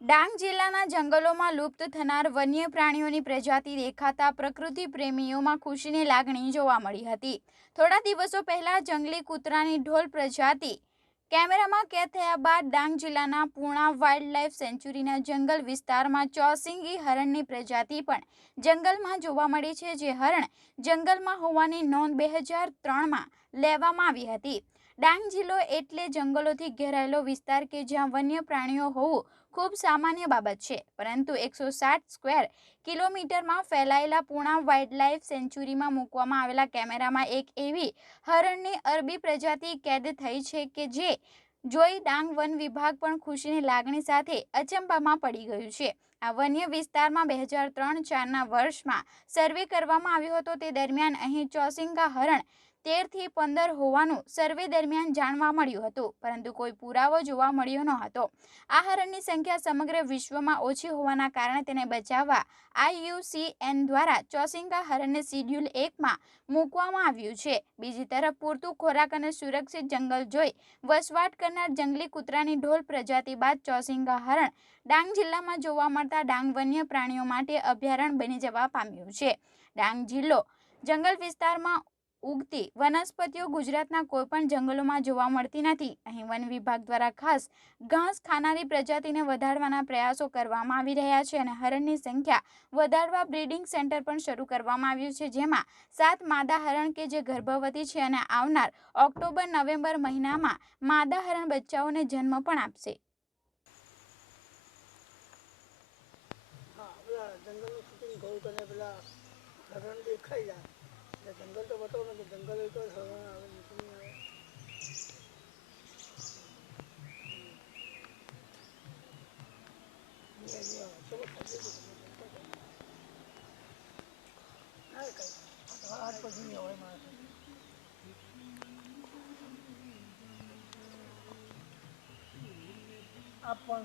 ડાંગ જિલ્લાના જંગલોમાં લુપ્ત થનાર વન્ય પ્રાણીઓની પ્રજાતિ દેખાતા પ્રકૃતિ પ્રેમીઓમાં ખુશીની લાગણી જોવા મળી હતી। થોડા દિવસો પહેલા જંગલી કૂતરાની ઢોલ પ્રજાતિ કેમેરામાં કેદ થયા બાદ ડાંગ જિલ્લાના પૂર્ણા વાઇલ્ડલાઇફ સેન્ચ્યુરીના જંગલ વિસ્તારમાં ચોસિંગી હરણની પ્રજાતિ પણ જંગલમાં જોવા મળી છે, જે હરણ જંગલમાં હોવાની નોંધ 2003માં લેવામાં આવી હતી। ડાંગ જિલ્લો એટલે જંગલોથી ઘેરાયેલો વિસ્તાર કે જ્યાં વન્ય પ્રાણીઓ હોવું ખૂબ સામાન્ય બાબત છે, પરંતુ 160 સ્ક્વેર કિલોમીટરમાં ફેલાયેલા પૂર્ણા વાઇલ્ડલાઇફ સેન્ચ્યુરીમાં મૂકવામાં આવેલા કેમેરામાં એક એવી હરણની અરબી પ્રજાતિ કેદ થઈ છે કે જે જોઈ ડાંગ વન વિભાગ પણ ખુશીની લાગણી સાથે અચંબામાં પડી ગયું છે। આ વન્ય વિસ્તારમાં 2003-4ના વર્ષમાં સર્વે કરવામાં આવ્યો હતો। તે દરમિયાન અહીં ચોસિંગા હરણ 13 થી 15 હોવાનું સર્વે દરમિયાન જાણવા મળ્યું હતું, પરંતુ કોઈ પુરાવો જોવા મળ્યો ન હતો। આ હરણની સંખ્યા સમગ્ર વિશ્વમાં ઓછી હોવાના કારણે તેને બચાવવા IUCN દ્વારા ચોસિંગા હરણને શિડ્યુલ 1માં મૂકવામાં આવ્યું છે। બીજી તરફ પૂરતું ખોરાક અને સુરક્ષિત જંગલ જોઈ વસવાટ કરનાર જંગલી કૂતરાની ઢોલ પ્રજાતિ બાદ ચોસિંગા હરણ ડાંગ જિલ્લામાં જોવા મળતા ડાંગ વન્ય પ્રાણીઓ માટે અભયારણ્ય બની જવા પામ્યું છે। ડાંગ જિલ્લો જંગલ વિસ્તારમાં ઉગતી વનસ્પતિઓ ગુજરાતના કોઈપણ જંગલોમાં જોવા મળતી નથી। અહીં વન વિભાગ દ્વારા ખાસ ઘાસ ખાનારી પ્રજાતિને વધારવાના પ્રયાસો કરવામાં આવી રહ્યા છે અને હરણની સંખ્યા વધારવા બ્રીડિંગ સેન્ટર પણ શરૂ કરવામાં આવ્યું છે, જેમાં 7 માદા હરણ કે જે ગર્ભવતી છે અને આવનાર ઓક્ટોબર-નવેમ્બર મહિનામાં માદા હરણ બચ્ચાઓને જન્મ પણ આપશે। जंगल तो बताओ ना कि जंगल तो आप फोन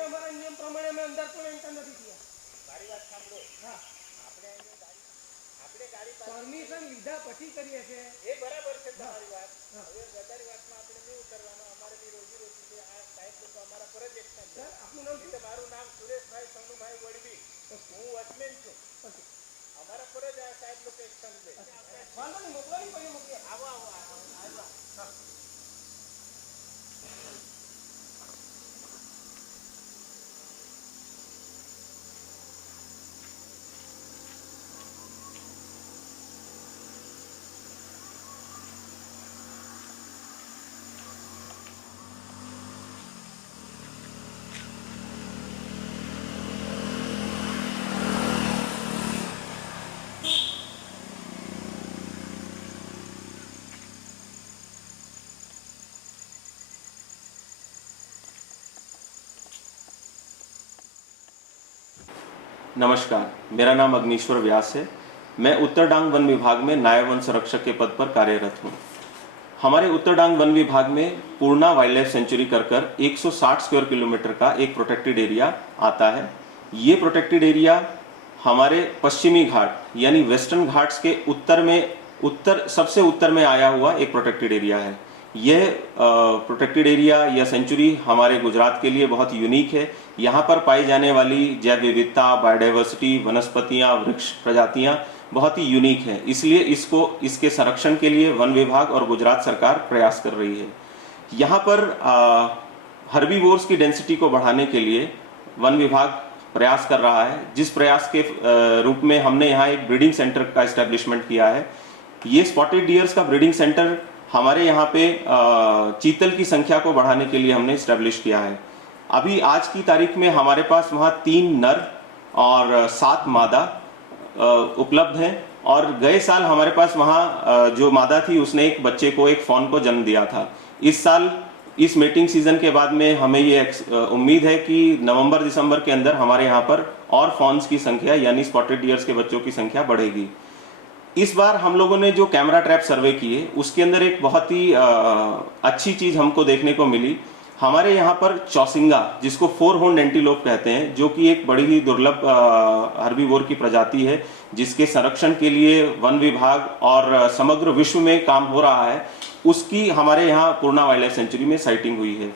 हमारा नियम प्रमाणे में अंदर तो एंटर नहीं किया। मारी बात सांभळो। हां આપણે ગાડી પરમિશન લીધા પછી કરીએ છે એ બરાબર છે તમારી વાત। હવે વધારે વાતમાં આપણે નહીં ઉતરવાનો, અમારે બી રોજી રોટી છે। આ સાહેબ લોકો અમારા પર જ એક્શન છે। આપનું નામ શું? મારું નામ સુરેશભાઈ સોનુભાઈ વડવી, હું વોચમેન છું। અમારા પર જ આ સાહેબ લોકો એક્શન લે। વાંધો નહીં, મોકલાવી પડે, મોકલી આવો આવો આવો। હા नमस्कार, मेरा नाम अग्निश्वर व्यास है। मैं उत्तर डांग वन विभाग में नायब वन संरक्षक के पद पर कार्यरत हूँ। हमारे उत्तर डांग वन विभाग में पूर्णा वाइल्ड लाइफ सेंचुरी कर 160 स्क्वायर किलोमीटर का एक प्रोटेक्टेड एरिया आता है। ये प्रोटेक्टेड एरिया हमारे पश्चिमी घाट यानी वेस्टर्न घाट्स के सबसे उत्तर में आया हुआ एक प्रोटेक्टेड एरिया है। यह प्रोटेक्टेड एरिया या सेंचुरी हमारे गुजरात के लिए बहुत यूनिक है। यहाँ पर पाई जाने वाली जैव विविधता, बायोडाइवर्सिटी, वनस्पतियाँ, वृक्ष प्रजातियाँ बहुत ही यूनिक है। इसलिए इसके संरक्षण के लिए वन विभाग और गुजरात सरकार प्रयास कर रही है। यहाँ पर हर्बीवोर्स की डेंसिटी को बढ़ाने के लिए वन विभाग प्रयास कर रहा है, जिस प्रयास के रूप में हमने यहाँ एक ब्रीडिंग सेंटर का एस्टेब्लिशमेंट किया है। ये स्पॉटेड डियर्स का ब्रीडिंग सेंटर हमारे यहाँ पे चीतल की संख्या को बढ़ाने के लिए हमने एस्टेब्लिश किया है। अभी आज की तारीख में हमारे पास वहाँ 3 नर और 7 मादा उपलब्ध हैं और गए साल हमारे पास वहाँ जो मादा थी उसने एक बच्चे को, एक फॉन को जन्म दिया था। इस साल इस मीटिंग सीजन के बाद में हमें ये उम्मीद है कि नवंबर दिसंबर के अंदर हमारे यहाँ पर और फॉन्स की संख्या यानी स्पॉटेड डियर्स के बच्चों की संख्या बढ़ेगी। इस बार हम लोगों ने जो कैमरा ट्रैप सर्वे किए उसके अंदर एक बहुत ही अच्छी चीज हमको देखने को मिली। हमारे यहाँ पर चौसिंगा, जिसको 4 हॉर्न एंटीलोप कहते हैं, जो कि एक बड़ी ही दुर्लभ हर्बीवोर की प्रजाति है, जिसके संरक्षण के लिए वन विभाग और समग्र विश्व में काम हो रहा है, उसकी हमारे यहाँ पूर्णा वाइल्ड लाइफ सेंचुरी में साइटिंग हुई है।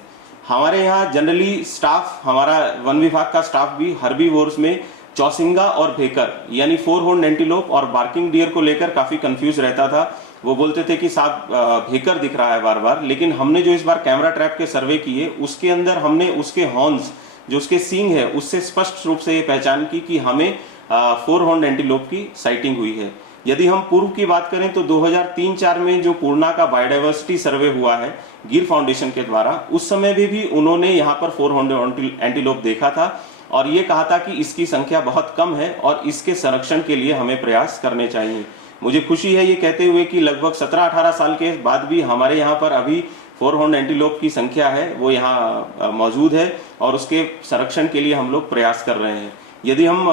हमारे यहाँ जनरली स्टाफ, हमारा वन विभाग का स्टाफ भी हर्बीवोर्स में चौसिंगा और भेकर यानी 4 हॉर्न एंटीलोप और बार्किंग डियर को लेकर काफी कंफ्यूज रहता था। वो बोलते थे कि साहब भेकर दिख रहा है बार बार, लेकिन हमने जो इस बार कैमरा ट्रैप के सर्वे किए उसके अंदर हमने उसके हॉर्न्स, जो उसके सींग है, उससे स्पष्ट रूप से ये पहचान की कि हमें 4 हॉर्न एंटीलोप की साइटिंग हुई है। यदि हम पूर्व की बात करें तो 2003-4 में जो पूर्णा का बायोडाइवर्सिटी सर्वे हुआ है गिर फाउंडेशन के द्वारा, उस समय भी उन्होंने यहाँ पर 4 हॉर्न एंटीलोप देखा था और ये कहा था कि इसकी संख्या बहुत कम है और इसके संरक्षण के लिए हमें प्रयास करने चाहिए। मुझे खुशी है ये कहते हुए कि लगभग 17-18 साल के बाद भी हमारे यहाँ पर अभी 4 हॉर्न एंटीलोप की संख्या है वो यहाँ मौजूद है और उसके संरक्षण के लिए हम लोग प्रयास कर रहे हैं। यदि हम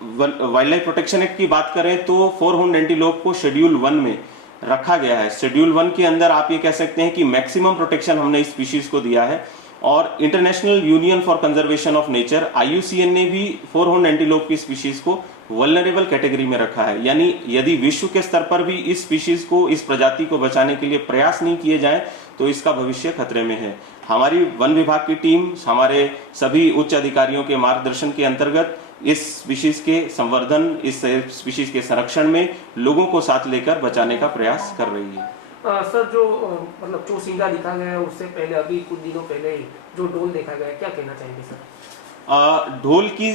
वाइल्ड लाइफ प्रोटेक्शन एक्ट की बात करें तो 4 हॉर्न एंटीलोप को शेड्यूल 1 में रखा गया है। शेड्यूल 1 के अंदर आप ये कह सकते हैं कि मैक्सिमम प्रोटेक्शन हमने इस स्पीशीज को दिया है और international union for conservation of nature IUCN ने भी 4 हॉर्न एंटीलोप की स्पीशीज को वल्नरेबल कैटेगरी में रखा है। यानी यदि विश्व के स्तर पर भी इस स्पीशीज को, इस प्रजाति को बचाने के लिए प्रयास नहीं किए जाए तो इसका भविष्य खतरे में है। हमारी वन विभाग की टीम हमारे सभी उच्च अधिकारियों के मार्गदर्शन के अंतर्गत इस स्पीशीज के संवर्धन, इस स्पीशीज के संरक्षण में लोगों को साथ लेकर बचाने का प्रयास कर रही है। सर, जो मतलब चौसिंगा दिखा गया है उससे पहले अभी कुछ दिनों पहले ही जो ढोल देखा गया है, क्या कहना चाहेंगे सर? ढोल की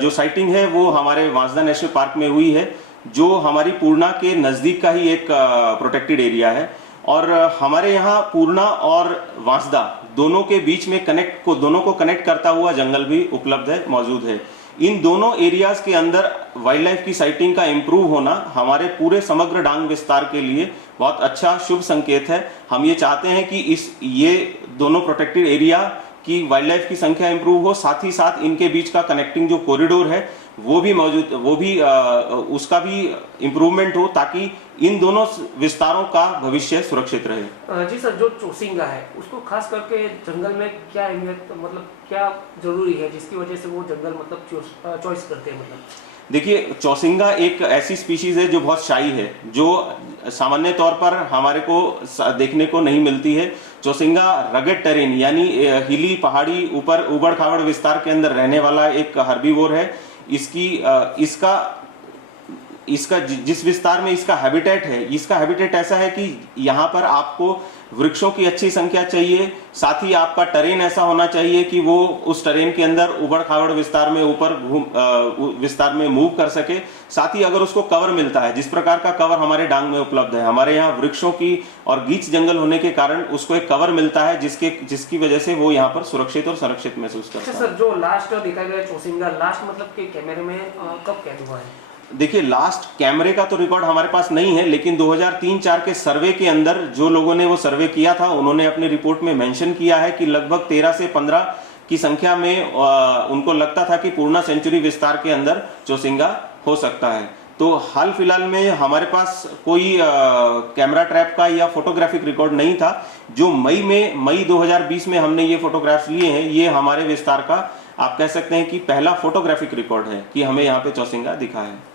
जो साइटिंग है वो हमारे वांसदा नेशनल पार्क में हुई है, जो हमारी पूर्णा के नजदीक का ही एक प्रोटेक्टेड एरिया है और हमारे यहाँ पूर्णा और वांसदा दोनों के बीच में दोनों को कनेक्ट करता हुआ जंगल भी उपलब्ध है, मौजूद है। इन दोनों एरियाज के अंदर वाइल्ड लाइफ की साइटिंग का इंप्रूव होना हमारे पूरे समग्र डांग विस्तार के लिए बहुत अच्छा शुभ संकेत है। हम ये चाहते हैं कि ये दोनों प्रोटेक्टेड एरिया की वाइल्ड लाइफ की संख्या इंप्रूव हो, साथ ही साथ इनके बीच का कनेक्टिंग जो कॉरिडोर है वो भी उसका भी इम्प्रूवमेंट हो, ताकि इन दोनों विस्तारों का भविष्य सुरक्षित रहे। जी सर, जो चौसिंगा है उसको खास करके जंगल में क्या अहमियत, मतलब क्या जरूरी है जिसकी वजह से वो जंगल मतलब चॉइस करते हैं? मतलब देखिए, चौसिंगा एक ऐसी स्पीशीज है जो बहुत शाई है, जो सामान्य तौर पर हमारे को देखने को नहीं मिलती है। चौसिंगा रगड टेरेन यानी हिली, पहाड़ी, ऊपर उबड़ खाबड़ विस्तार के अंदर रहने वाला एक हर्बीवोर है। इसका जिस विस्तार में इसका हैबिटेट है, इसका हैबिटेट ऐसा है कि यहाँ पर आपको वृक्षों की अच्छी संख्या चाहिए, साथ ही आपका टरेन ऐसा होना चाहिए कि वो उस टरेन के अंदर उबड़ खाबड़ विस्तार में विस्तार में मूव कर सके। साथ ही अगर उसको कवर मिलता है, जिस प्रकार का कवर हमारे डांग में उपलब्ध है, हमारे यहाँ वृक्षों की और गीच जंगल होने के कारण उसको एक कवर मिलता है जिसकी वजह से वो यहाँ पर सुरक्षित और संरक्षित महसूस करता है। सर, जो लास्ट देखा गया चौसिंगा, लास्ट मतलब के कैमरे में कब कैद हुआ है? देखिए, लास्ट कैमरे का तो रिकॉर्ड हमारे पास नहीं है, लेकिन 2003-4 के सर्वे के अंदर जो लोगों ने वो सर्वे किया था उन्होंने अपनी रिपोर्ट में मेंशन किया है कि लगभग 13 से 15 की संख्या में उनको लगता था कि पूर्णा सेंचुरी विस्तार के अंदर चौसिंगा हो सकता है। तो हाल फिलहाल में हमारे पास कोई कैमरा ट्रैप का या फोटोग्राफिक रिकॉर्ड नहीं था। जो मई 2020 में हमने ये फोटोग्राफ्स लिए हैं, ये हमारे विस्तार का आप कह सकते हैं कि पहला फोटोग्राफिक रिकॉर्ड है कि हमें यहाँ पे चौसिंगा दिखा है।